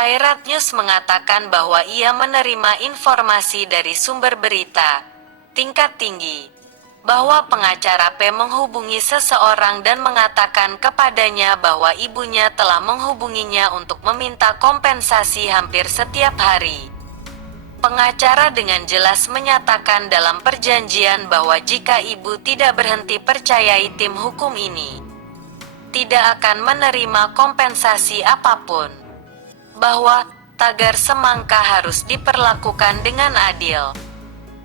Tairat News mengatakan bahwa ia menerima informasi dari sumber berita tingkat tinggi bahwa pengacara P menghubungi seseorang dan mengatakan kepadanya bahwa ibunya telah menghubunginya untuk meminta kompensasi hampir setiap hari. Pengacara dengan jelas menyatakan dalam perjanjian bahwa jika ibu tidak berhenti percayai tim hukum ini, tidak akan menerima kompensasi apapun. Bahwa tagar semangka harus diperlakukan dengan adil.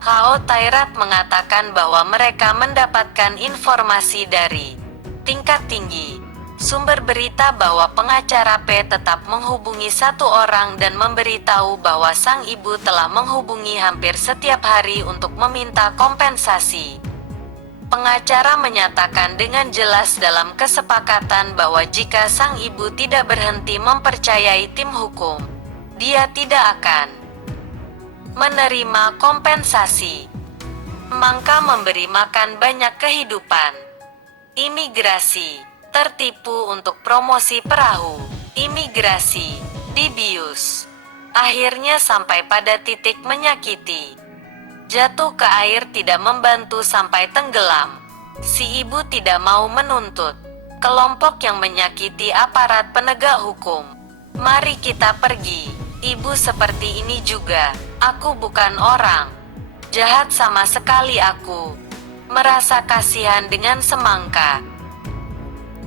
Hao Tairat mengatakan bahwa mereka mendapatkan informasi dari tingkat tinggi sumber berita bahwa pengacara P tetap menghubungi satu orang dan memberitahu bahwa sang ibu telah menghubungi hampir setiap hari untuk meminta kompensasi. Pengacara menyatakan dengan jelas dalam kesepakatan bahwa jika sang ibu tidak berhenti mempercayai tim hukum, dia tidak akan menerima kompensasi. Semangka memberi makan banyak kehidupan. Imigrasi tertipu untuk promosi perahu. Imigrasi dibius. Akhirnya sampai pada titik menyakiti. Jatuh ke air tidak membantu sampai tenggelam. Si ibu tidak mau menuntut kelompok yang menyakiti aparat penegak hukum. Mari kita pergi. Ibu seperti ini juga. Aku bukan orang jahat sama sekali. Aku merasa kasihan dengan semangka.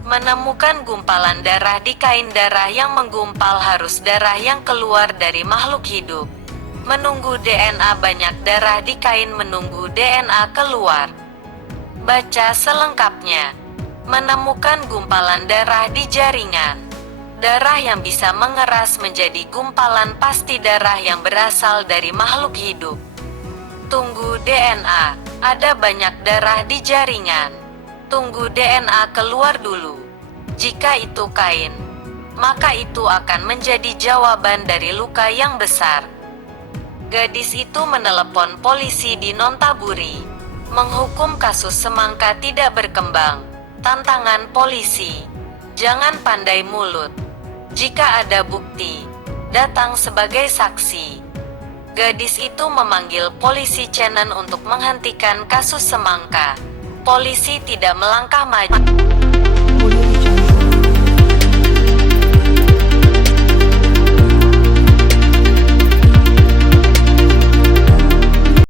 Menemukan gumpalan darah di kain. Darah yang menggumpal harus darah yang keluar dari makhluk hidup. Menunggu DNA. Banyak darah di kain menunggu DNA keluar. Baca selengkapnya. Menemukan gumpalan darah di jaringan. Darah yang bisa mengeras menjadi gumpalan pasti darah yang berasal dari makhluk hidup. Tunggu DNA. Ada banyak darah di jaringan. Tunggu DNA keluar dulu. Jika itu kain, maka itu akan menjadi jawaban dari luka yang besar. Gadis itu menelepon polisi di Nontaburi. Menghukum kasus semangka tidak berkembang. Tantangan polisi. Jangan pandai mulut. Jika ada bukti, datang sebagai saksi. Gadis itu memanggil polisi Chenan untuk menghentikan kasus semangka. Polisi tidak melangkah maju.